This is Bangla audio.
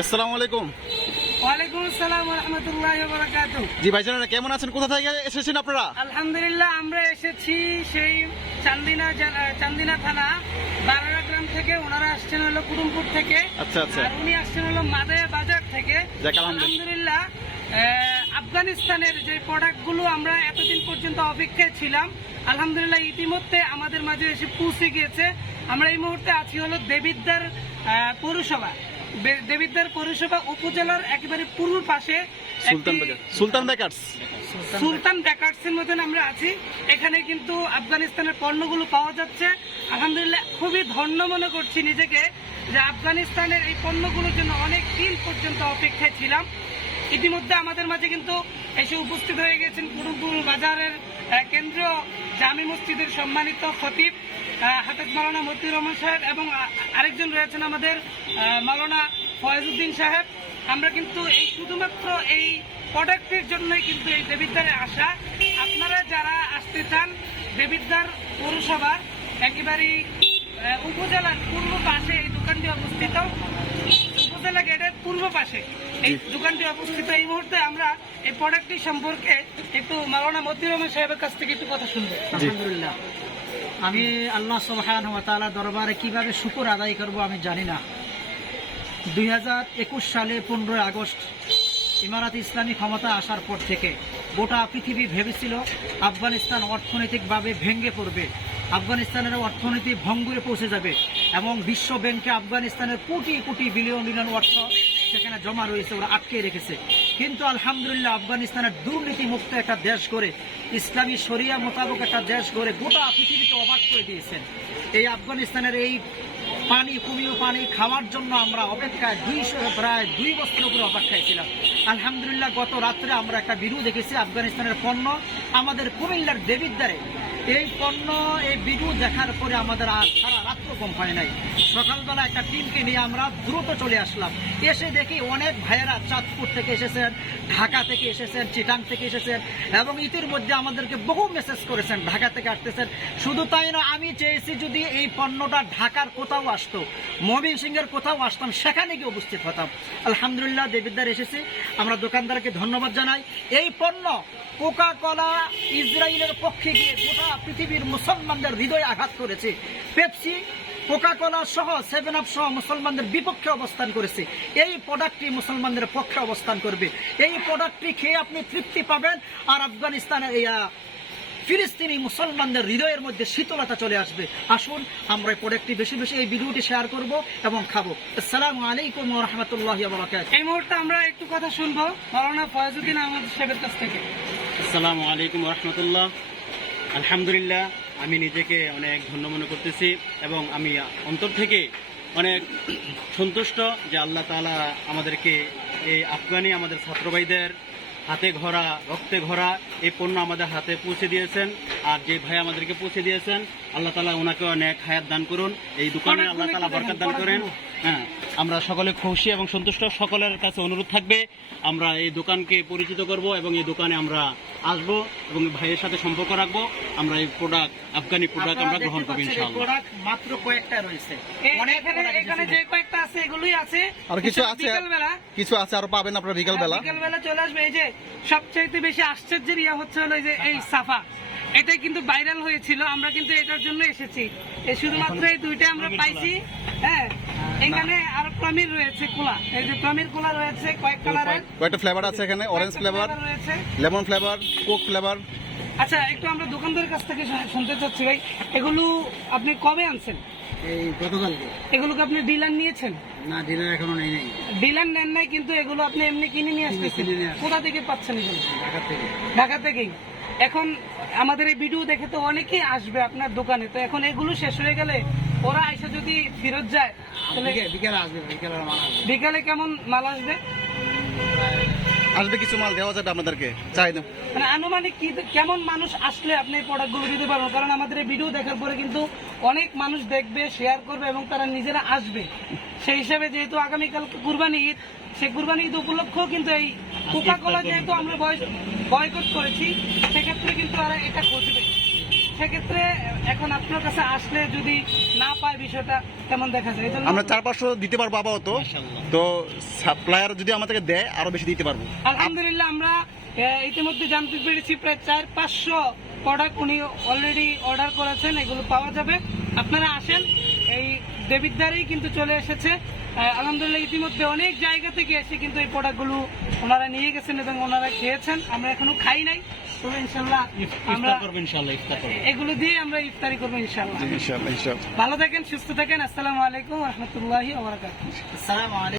আসসালামু আলাইকুম। ওয়ালাইকুম আসসালাম রহমতুল্লাহ বরাকাত জি ভাইজানেরা কেমন আছেন? কোথা থেকে এসেছেন আপনারা? আলহামদুলিল্লাহ আমরা এসেছি সেই চান্দিনা চান্দিনা থানা বারারা গ্রাম থেকে। ওনারা আসছেন হলো কুটুমপুর থেকে। আচ্ছা আচ্ছা। আর উনি আসছেন হলো মাদে বাজার থেকে। আলহামদুলিল্লাহ। আলহামদুলিল্লাহ আহ, আফগানিস্তানের যে প্রোডাক্টগুলো আমরা এতদিন পর্যন্ত অপেক্ষায় ছিলাম আলহামদুলিল্লাহ ইতিমধ্যে আমাদের মাঝে এসে পৌঁছে গিয়েছে। আমরা এই মুহূর্তে আছি হলো দেবিদ্দার আহ, পৌরসভা দেবিদ্দার পৌরসভা উপজেলার একেবারে পূর্ব পাশে সুলতান বেকারস। সুলতান বেকার্সের মতন আমরা আছি। এখানে কিন্তু আফগানিস্তানের পণ্যগুলো পাওয়া যাচ্ছে। আলহামদুলিল্লাহ খুবই ধন্য মনে করছি নিজেকে যে আফগানিস্তানের এই পণ্যগুলোর জন্য অনেক দিন পর্যন্ত অপেক্ষায় ছিলাম। ইতিমধ্যে আমাদের মাঝে কিন্তু এসে উপস্থিত হয়ে গেছেন কুরুপুর বাজারের কেন্দ্রীয় জামি মসজিদের সম্মানিত খতিব। হাফেজ মালানা মতিউর রহমান সাহেব এবং আরেকজন রয়েছেন আমাদের মালানা ফয়েজউদ্দিন সাহেব। আমরা কিন্তু এই শুধুমাত্র এই প্রোডাক্টের জন্যই কিন্তু এই দেবিদ্বারে আসা। আপনারা যারা আসতে চান দেবিদ্বার পৌরসভার একেবারেই উপজেলার পূর্ব পাশে এই দোকানটি অবস্থিত। উপজেলা গেটের পূর্ব পাশে এই দোকানটি অবস্থিত। এই মুহূর্তে আমরা এই প্রোডাক্টটি সম্পর্কে একটু মাওলানা মতিউর রহমান সাহেবের কাছ থেকে একটু কথা শুনব। আলহামদুলিল্লাহ। আমি আল্লাহ সুবহান ওয়া তাআলা দরবারে কীভাবে শুকর আদায় করব আমি জানি না। দুই হাজার একুশ সালে পনেরোই আগস্ট ইমারাত ইসলামী ক্ষমতা আসার পর থেকে গোটা পৃথিবী ভেবেছিল আফগানিস্তান অর্থনৈতিকভাবে ভেঙে পড়বে। আফগানিস্তানের অর্থনীতি ভঙ্গুরে পৌঁছে যাবে এবং বিশ্ব ব্যাংকে আফগানিস্তানের কোটি কোটি বিলিয়ন বিলিয়ন অর্থ সেখানে জমা রয়েছে, ওরা আটকে রেখেছে। কিন্তু আলহামদুলিল্লাহ আফগানিস্তানের দুর্নীতি মুক্ত একটা দেশ করে ইসলামী শরিয়া মোতাবেক একটা দেশ গড়ে গোটা পৃথিবীকে অবাক করে দিয়েছেন। এই আফগানিস্তানের এই পানি কুমিও পানি খাওয়ার জন্য আমরা অপেক্ষায় দুইশো, প্রায় দুই বছর উপরে অপেক্ষায় ছিলাম। আলহামদুলিল্লাহ গত রাত্রে আমরা একটা ভিডিও দেখেছি আফগানিস্তানের পণ্য। আমাদের কুমিল্লার দেবিদ্বারে এই পণ্য, এই ভিডিও দেখার পরে আমাদের আর সারা রাত্র কম হয় নাই। সকালবেলা একটা টিমকে নিয়ে আমরা দ্রুত চলে আসলাম। এসে দেখি অনেক ভাইয়েরা চাঁদপুর থেকে এসেছেন, ঢাকা থেকে এসেছেন, চিটাং থেকে এসেছেন এবং ইতির মধ্যে আমাদেরকে বহু মেসেজ করেছেন, ঢাকা থেকে আসতেছেন। শুধু তাই না, আমি চেয়েছি যদি এই পণ্যটা ঢাকার কোথাও আসতো মমিন সিংয়ের কোথাও আসতাম, সেখানে গিয়ে উপস্থিত হতাম। আলহামদুলিল্লাহ দেবিদ্দার এসেছি। আমরা দোকানদারকে ধন্যবাদ জানাই। এই পণ্য কোকা কলা ইসরায়েলের পক্ষে গিয়ে গোটা পৃথিবীর মুসলমানদের হৃদয়ে আঘাত করেছে। পেপসি কোকা কোলা সহ সেভেন আপ সহ মুসলমানদের বিপক্ষে অবস্থান করেছে। এই প্রোডাক্টটি মুসলমানদের পক্ষে অবস্থান করবে। এই প্রোডাক্টটি খেয়ে আপনি তৃপ্তি পাবেন আর আফগানিস্তানের ফিলিস্তিনি মুসলমানদের হৃদয়ের মধ্যে শীতলতা চলে আসবে। আসুন আমরা এই প্রোডাক্টটি বেশি বেশি এই ভিডিওটি শেয়ার করব এবং খাব। আসসালামু আলাইকুম রহমতুল্লাহ এই মুহূর্তে আমরা একটু কথা শুনব। মাওলানা ফয়েজউদ্দিন আহমদ সাহেবের কাছ থেকে। আসসালামু আলাইকুম রহমতুল্লাহ। আলহামদুলিল্লাহ, আমি নিজেকে অনেক ধন্য মনে করতেছি এবং আমি অন্তর থেকে অনেক সন্তুষ্ট যে আল্লাহ তালা আমাদেরকে এই আফগানি আমাদের ছাত্রভাইদের হাতে ঘরা রক্তে ঘরা এই পণ্য আমাদের হাতে পৌঁছে দিয়েছেন। আর যে ভাই আমাদেরকে পৌঁছে দিয়েছেন আল্লাহ তালা ওনাকে অনেক হায়াত দান করুন। এই দোকানে আল্লাহ তালা বরকত দান করেন। হ্যাঁ আমরা সকলে খুশি এবং সন্তুষ্ট। সকলের কাছে অনুরোধ থাকবে আমরা এই দোকানকে পরিচিত করব এবং এই দোকানে আমরা আসব এবং ভাইয়ের সাথে সম্পর্ক রাখব। আমরা এই প্রোডাক্ট আফগানি প্রোডাক্ট আমরা গ্রহণ করব ইনশাআল্লাহ। প্রোডাক্ট মাত্র কয়েকটা রয়েছে। অনেক এখানে product এখানে এসেছে। যে কয়েকটা আছে এগুলোই আছে। আর কিছু আছে বিকালবেলা। কিছু আছে আরও পাবেন আপনারা বিকাল বেলা বিকালবেলা চলে আসবে। এই যে সবচাইতে বেশি আশ্চর্যের ইয়া হচ্ছে হলো যে এই সাফা। এটাই কিন্তু ভাইরাল হয়েছিল আমরা কিন্তু এটার জন্য এসেছি। এই শুধুমাত্র এই দুইটা আমরা পাইছি হ্যাঁ। এখানে আরও প্রমির রয়েছে কোলা। এই যে প্রমির কোলা রয়েছে কয়েক কালারের। কয়েকটা ফ্লেভার আছে এখানে অরেঞ্জ ফ্লেভার রয়েছে। লেমন ফ্লেভার কোক ফ্লেভার আচ্ছা একটু আমরা দোকানদারের কাছ থেকে শুনতে চাচ্ছি ভাই। এগুলো আপনি কবে আনছেন? এই গতকালকে। এগুলোকে আপনি ডিলার নিয়েছেন? না ডিনার এখনও নেই নেই। ডিলার নেন নাই কিন্তু এগুলো আপনি এমনি কিনে নিয়ে আসতেছেন। কোথা থেকে পাচ্ছেন এগুলো? ঢাকা থেকে। ঢাকা থেকেই। এখন আমাদের এই ভিডিও দেখে তো অনেকেই আসবে আপনার দোকানে। তো এখন এগুলো শেষ হয়ে গেলে ওরা এসে যদি ফেরত যায় তাহলে বিকেলে আসবে। বিকালে কেমন মাল আসবে? আসবে কিছু মাল, দেওয়া যাবে আমাদেরকে। চাই না। মানে আনুমানিক কি কেমন মানুষ আসলে আপনি এই প্রোডাক্টগুলো দিতে পারবেন? কারণ আমাদের এই ভিডিও দেখার পরে কিন্তু অনেক মানুষ দেখবে শেয়ার করবে এবং তারা নিজেরা আসবে। সেই হিসাবে যেহেতু আগামীকাল কুরবানি ঈদ, সেই কুরবানি ঈদ উপলক্ষেও কিন্তু এই কোকা কোলা যেহেতু আমরা বয়কট করেছি, সেক্ষেত্রে কিন্তু তারা এটা খুঁজবে সেক্ষেত্রে এখন আপনার কাছে আসলে যদি না পায় বিষয়টা কেমন দেখা যায়? আমরা চার পাঁচশো দিতে পারব আপাতত। মাশাআল্লাহ। তো সাপ্লায়ার যদি আমাদেরকে দেয় আরও বেশি দিতে পারব। আলহামদুলিল্লাহ আমরা ইতিমধ্যে জানতে পেরেছি প্রায় চার পাঁচশো প্রোডাক্ট উনি অলরেডি অর্ডার করেছেন এগুলো পাওয়া যাবে। আপনারা আসেন এই দেবিদ্বারেই কিন্তু চলে এসেছে। আলহামদুলিল্লাহ ইতিমধ্যে অনেক জায়গা থেকে এসে কিন্তু এই প্রোডাক্টগুলো ওনারা নিয়ে গেছেন এবং ওনারা খেয়েছেন। আমরা এখনও খাই নাই। তবে ইনশাল্লাহ। আমরা ইফতার এগুলো দিয়ে আমরা ইফতারি করব ইনশাল্লাহ। ইনশাল্লাহ ইনশাল্লাহ। ভালো থাকেন সুস্থ থাকেন। আসসালামু আলাইকুম রহমতুল্লাহি আসসালামু আলাইকুম।